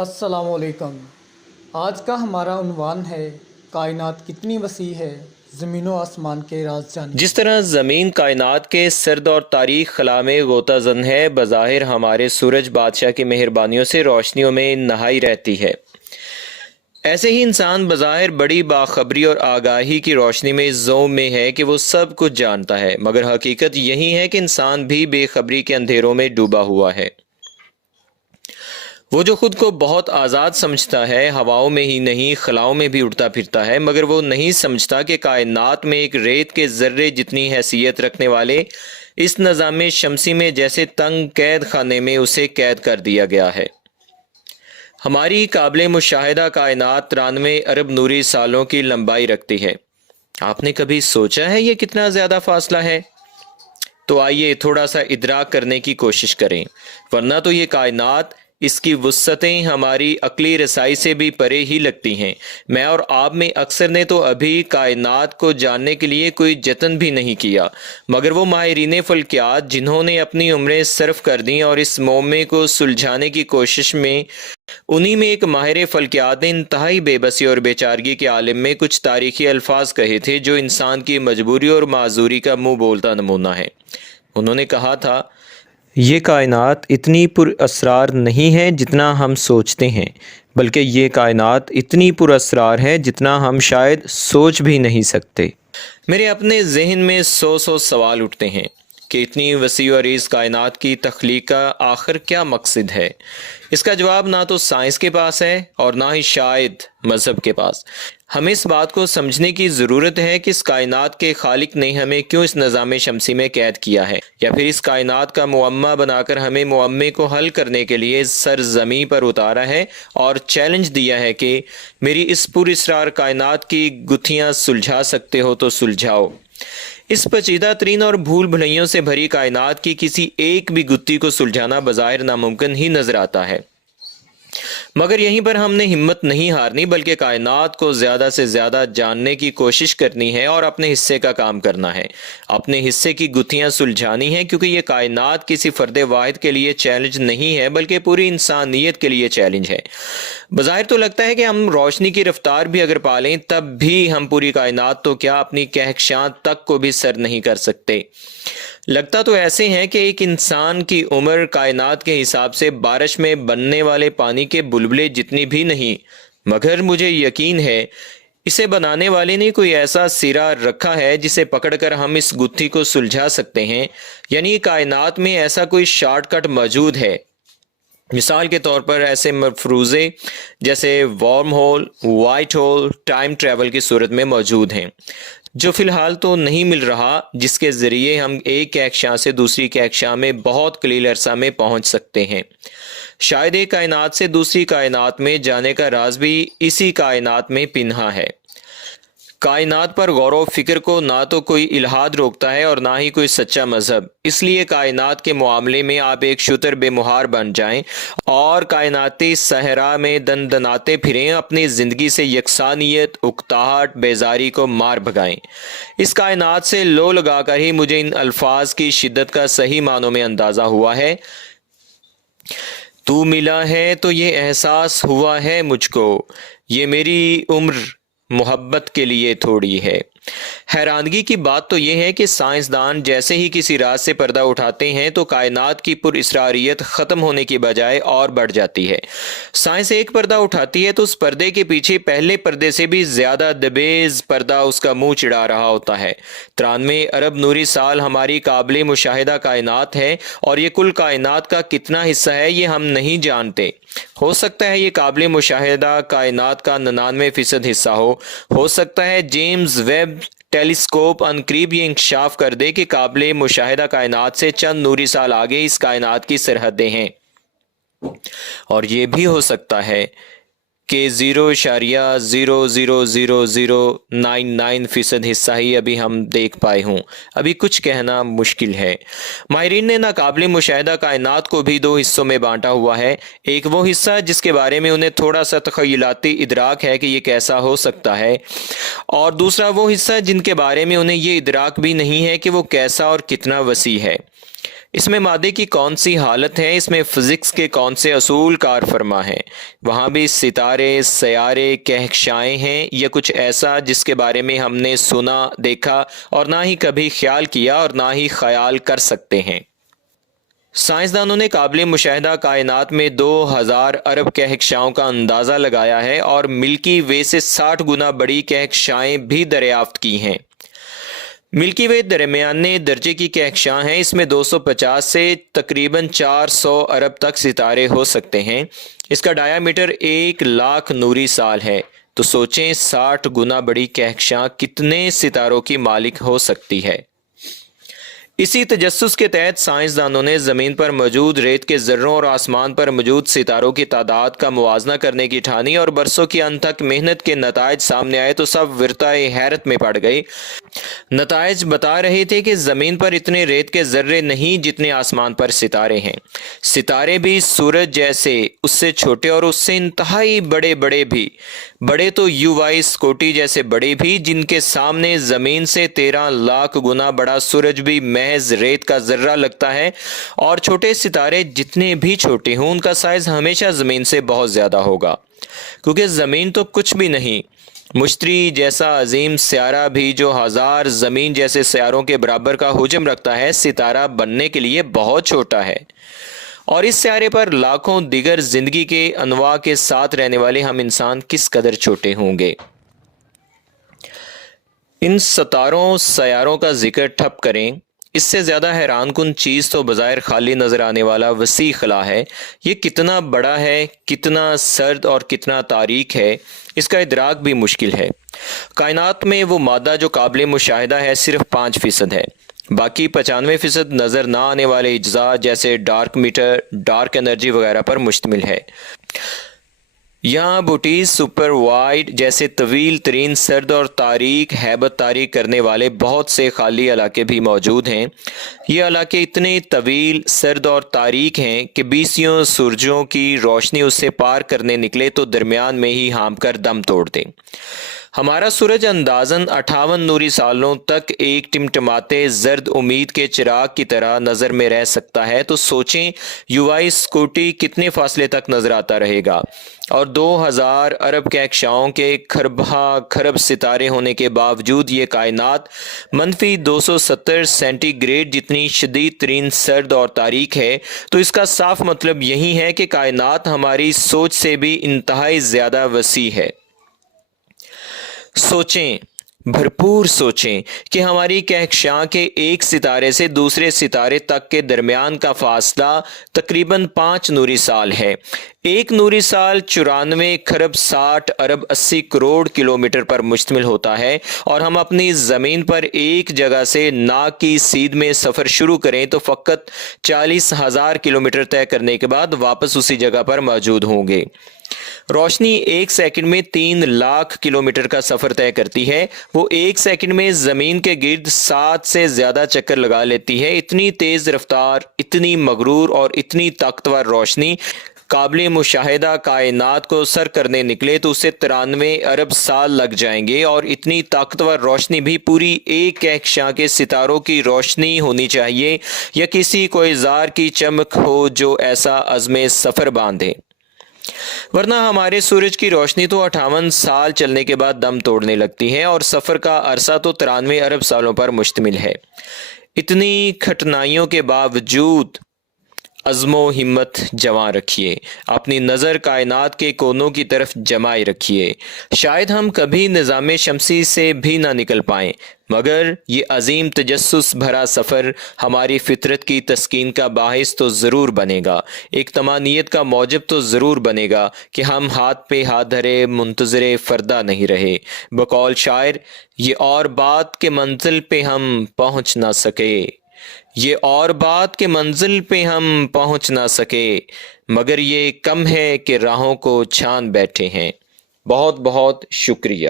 السلام علیکم۔ آج کا ہمارا عنوان ہے کائنات کتنی وسیع ہے، زمین و آسمان کے راز جانیں۔ جس طرح زمین کائنات کے سرد اور تاریک خلا میں غوطہ زن ہے، بظاہر ہمارے سورج بادشاہ کی مہربانیوں سے روشنیوں میں نہائی رہتی ہے، ایسے ہی انسان بظاہر بڑی باخبری اور آگاہی کی روشنی میں اس ذوق میں ہے کہ وہ سب کچھ جانتا ہے، مگر حقیقت یہی ہے کہ انسان بھی بے خبری کے اندھیروں میں ڈوبا ہوا ہے۔ وہ جو خود کو بہت آزاد سمجھتا ہے، ہواؤں میں ہی نہیں خلاؤں میں بھی اڑتا پھرتا ہے، مگر وہ نہیں سمجھتا کہ کائنات میں ایک ریت کے ذرے جتنی حیثیت رکھنے والے اس نظام شمسی میں جیسے تنگ قید خانے میں اسے قید کر دیا گیا ہے۔ ہماری قابل مشاہدہ کائنات 93 ارب نوری سالوں کی لمبائی رکھتی ہے۔ آپ نے کبھی سوچا ہے یہ کتنا زیادہ فاصلہ ہے؟ تو آئیے تھوڑا سا ادراک کرنے کی کوشش کریں، ورنہ تو یہ کائنات، اس کی وسعتیں ہماری عقلی رسائی سے بھی پرے ہی لگتی ہیں۔ میں اور آپ میں اکثر نے تو ابھی کائنات کو جاننے کے لیے کوئی جتن بھی نہیں کیا، مگر وہ ماہرین فلکیات جنہوں نے اپنی عمریں صرف کر دیں اور اس معمے کو سلجھانے کی کوشش میں، انہی میں ایک ماہر فلکیات نے انتہائی بے بسی اور بے چارگی کے عالم میں کچھ تاریخی الفاظ کہے تھے جو انسان کی مجبوری اور معذوری کا منہ بولتا نمونہ ہے۔ انہوں نے کہا تھا، یہ کائنات اتنی پر اسرار نہیں ہے جتنا ہم سوچتے ہیں، بلکہ یہ کائنات اتنی پر اسرار ہے جتنا ہم شاید سوچ بھی نہیں سکتے۔ میرے اپنے ذہن میں سو سوال اٹھتے ہیں کہ اتنی وسیع و عریض کائنات کی تخلیق کا آخر کیا مقصد ہے؟ اس کا جواب نہ تو سائنس کے پاس ہے اور نہ ہی شاید مذہب کے پاس۔ ہمیں اس بات کو سمجھنے کی ضرورت ہے کہ اس کائنات کے خالق نے ہمیں کیوں اس نظام شمسی میں قید کیا ہے، یا پھر اس کائنات کا معمہ بنا کر ہمیں معمے کو حل کرنے کے لیے سر زمین پر اتارا ہے اور چیلنج دیا ہے کہ میری اس پر اسرار کائنات کی گتھیاں سلجھا سکتے ہو تو سلجھاؤ۔ اس پیچیدہ ترین اور بھول بھلائیوں سے بھری کائنات کی کسی ایک بھی گتھی کو سلجھانا بظاہر ناممکن ہی نظر آتا ہے، مگر یہیں پر ہم نے ہمت نہیں ہارنی، بلکہ کائنات کو زیادہ سے زیادہ جاننے کی کوشش کرنی ہے اور اپنے حصے کا کام کرنا ہے، اپنے حصے کی گتھیاں سلجھانی ہیں، کیونکہ یہ کائنات کسی فرد واحد کے لیے چیلنج نہیں ہے بلکہ پوری انسانیت کے لیے چیلنج ہے۔ بظاہر تو لگتا ہے کہ ہم روشنی کی رفتار بھی اگر پالیں تب بھی ہم پوری کائنات تو کیا اپنی کہکشاں تک کو بھی سر نہیں کر سکتے۔ لگتا تو ایسے ہیں کہ ایک انسان کی عمر کائنات کے حساب سے بارش میں بننے والے پانی کے بلبلے جتنی بھی نہیں، مگر مجھے یقین ہے اسے بنانے والے نے کوئی ایسا سرا رکھا ہے جسے پکڑ کر ہم اس گتھی کو سلجھا سکتے ہیں، یعنی کائنات میں ایسا کوئی شارٹ کٹ موجود ہے۔ مثال کے طور پر ایسے مفروضے جیسے warm whole, white whole, time travel کی صورت میں موجود ہیں، جو فی الحال تو نہیں مل رہا، جس کے ذریعے ہم ایک کہکشاں سے دوسری کہکشاں میں بہت قلیل عرصہ میں پہنچ سکتے ہیں۔ شاید ایک کائنات سے دوسری کائنات میں جانے کا راز بھی اسی کائنات میں پنہاں ہے۔ کائنات پر غور و فکر کو نہ تو کوئی الہاد روکتا ہے اور نہ ہی کوئی سچا مذہب، اس لیے کائنات کے معاملے میں آپ ایک شتر بے مہار بن جائیں اور کائناتی صحرا میں دندناتے پھریں، اپنی زندگی سے یکسانیت، اکتاہٹ، بیزاری کو مار بھگائیں۔ اس کائنات سے لو لگا کر ہی مجھے ان الفاظ کی شدت کا صحیح معنوں میں اندازہ ہوا ہے۔ تو ملا ہے تو یہ احساس ہوا ہے مجھ کو، یہ میری عمر محبت کے لیے تھوڑی ہے۔ حیرانگی کی بات تو یہ ہے کہ سائنسدان جیسے ہی کسی راز سے پردہ اٹھاتے ہیں تو کائنات کی پر اسراریت ختم ہونے کی بجائے اور بڑھ جاتی ہے۔ سائنس ایک پردہ اٹھاتی ہے تو اس پردے کے پیچھے پہلے پردے سے بھی زیادہ دبیز پردہ اس کا منہ چڑھا رہا ہوتا ہے۔ 93 ارب نوری سال ہماری قابل مشاہدہ کائنات ہے، اور یہ کل کائنات کا کتنا حصہ ہے یہ ہم نہیں جانتے۔ ہو سکتا ہے یہ قابل مشاہدہ کائنات کا 99% حصہ ہو سکتا ہے جیمز ویب ٹیلیسکوپ عنقریب یہ انکشاف کر دے کہ قابل مشاہدہ کائنات سے چند نوری سال آگے اس کائنات کی سرحدیں ہیں، اور یہ بھی ہو سکتا ہے کہ 0.0000099% حصہ ہی ابھی ہم دیکھ پائے ہوں۔ ابھی کچھ کہنا مشکل ہے۔ ماہرین نے ناقابل مشاہدہ کائنات کو بھی دو حصوں میں بانٹا ہوا ہے، ایک وہ حصہ جس کے بارے میں انہیں تھوڑا سا تخیلاتی ادراک ہے کہ یہ کیسا ہو سکتا ہے، اور دوسرا وہ حصہ جن کے بارے میں انہیں یہ ادراک بھی نہیں ہے کہ وہ کیسا اور کتنا وسیع ہے۔ اس میں مادے کی کون سی حالت ہے، اس میں فزکس کے کون سے اصول کار فرما ہیں، وہاں بھی ستارے، سیارے، کہکشائیں ہیں یا کچھ ایسا جس کے بارے میں ہم نے سنا، دیکھا اور نہ ہی کبھی خیال کیا اور نہ ہی خیال کر سکتے ہیں۔ سائنسدانوں نے قابل مشاہدہ کائنات میں 2000 ارب کہکشاؤں کا اندازہ لگایا ہے اور ملکی وے سے 60 گنا بڑی کہکشائیں بھی دریافت کی ہیں۔ ملکی وے درمیانے درجے کی کہکشاں ہیں، اس میں 250 سے تقریباً 400 ارب تک ستارے ہو سکتے ہیں۔ اس کا ڈایا میٹر 1,00,000 نوری سال ہے، تو سوچیں 60 گنا بڑی کہکشاں کتنے ستاروں کی مالک ہو سکتی ہے۔ اسی تجسس کے تحت سائنسدانوں نے زمین پر موجود ریت کے ذروں اور آسمان پر موجود ستاروں کی تعداد کا موازنہ کرنے کی ٹھانی اور برسوں کی انتھک محنت کے نتائج سامنے آئے تو سب ورطۂ حیرت میں پڑ گئی۔ نتائج بتا رہے تھے کہ زمین پر اتنے ریت کے ذرے نہیں جتنے آسمان پر ستارے ہیں۔ ستارے بھی سورج جیسے، اس سے چھوٹے اور اس سے انتہائی بڑے بھی، بڑے تو یووائی سکوٹی جیسے بڑے بھی، جن کے سامنے زمین سے 13,00,000 گنا بڑا سورج بھی محض ریت کا ذرہ لگتا ہے، اور چھوٹے ستارے جتنے بھی چھوٹے ہوں ان کا سائز ہمیشہ زمین سے بہت زیادہ ہوگا، کیونکہ زمین تو کچھ بھی نہیں۔ مشتری جیسا عظیم سیارہ بھی جو 1000 زمین جیسے سیاروں کے برابر کا حجم رکھتا ہے، ستارہ بننے کے لیے بہت چھوٹا ہے، اور اس سیارے پر لاکھوں دیگر زندگی کے انواع کے ساتھ رہنے والے ہم انسان کس قدر چھوٹے ہوں گے۔ ان ستاروں سیاروں کا ذکر ٹھپ کریں، اس سے زیادہ حیران کن چیز تو بظاہر خالی نظر آنے والا وسیع خلا ہے۔ یہ کتنا بڑا ہے، کتنا سرد اور کتنا تاریک ہے، اس کا ادراک بھی مشکل ہے۔ کائنات میں وہ مادہ جو قابل مشاہدہ ہے صرف 5% ہے، باقی 95% نظر نہ آنے والے اجزاء جیسے ڈارک میٹر، ڈارک انرجی وغیرہ پر مشتمل ہے۔ یہاں بوٹیز سپر وائڈ جیسے طویل ترین سرد اور تاریک ہیبت تاریک کرنے والے بہت سے خالی علاقے بھی موجود ہیں۔ یہ علاقے اتنے طویل، سرد اور تاریک ہیں کہ 20 سورجوں کی روشنی اس سے پار کرنے نکلے تو درمیان میں ہی ہانپ کر دم توڑ دیں۔ ہمارا سورج اندازاً 58 نوری سالوں تک ایک ٹمٹماتے زرد امید کے چراغ کی طرح نظر میں رہ سکتا ہے، تو سوچیں یووائی سکوٹی کتنے فاصلے تک نظر آتا رہے گا، اور 2000 ارب کہکشاؤں کے خرب ستارے ہونے کے باوجود یہ کائنات -270 سینٹی گریڈ جتنی شدید ترین سرد اور تاریک ہے، تو اس کا صاف مطلب یہی ہے کہ کائنات ہماری سوچ سے بھی انتہائی زیادہ وسیع ہے۔ سوچیں، بھرپور سوچیں کہ ہماری کہکشاں کے ایک ستارے سے دوسرے ستارے تک کے درمیان کا فاصلہ تقریباً 5 نوری سال ہے۔ ایک نوری سال 94,60,80 کروڑ کلومیٹر پر مشتمل ہوتا ہے، اور ہم اپنی زمین پر ایک جگہ سے ناک کی سیدھ میں سفر شروع کریں تو فقط 40,000 کلومیٹر طے کرنے کے بعد واپس اسی جگہ پر موجود ہوں گے۔ روشنی ایک سیکنڈ میں 3 لاکھ کلومیٹر کا سفر طے کرتی ہے، وہ ایک سیکنڈ میں زمین کے گرد 7 سے زیادہ چکر لگا لیتی ہے۔ اتنی تیز رفتار، اتنی مغرور اور اتنی طاقتور روشنی قابل مشاہدہ کائنات کو سر کرنے نکلے تو اسے 93 ارب سال لگ جائیں گے، اور اتنی طاقتور روشنی بھی پوری ایک کہکشاں کے ستاروں کی روشنی ہونی چاہیے، یا کسی کوئی زار کی چمک ہو جو ایسا عزم سفر باندھے، ورنہ ہمارے سورج کی روشنی تو 58 سال چلنے کے بعد دم توڑنے لگتی ہے، اور سفر کا عرصہ تو 93 ارب سالوں پر مشتمل ہے۔ اتنی کٹھنائیوں کے باوجود عزم و ہمت جمع رکھیے، اپنی نظر کائنات کے کونوں کی طرف جمائے رکھیے۔ شاید ہم کبھی نظام شمسی سے بھی نہ نکل پائیں، مگر یہ عظیم تجسس بھرا سفر ہماری فطرت کی تسکین کا باعث تو ضرور بنے گا، ایک طمانینت کا موجب تو ضرور بنے گا کہ ہم ہاتھ پہ ہاتھ دھرے منتظر فردا نہیں رہے۔ بقول شاعر، یہ اور بات کہ منزل پہ ہم پہنچ نہ سکے، یہ اور بات کہ منزل پہ ہم پہنچ نہ سکے، مگر یہ کم ہے کہ راہوں کو چھان بیٹھے ہیں۔ بہت بہت شکریہ۔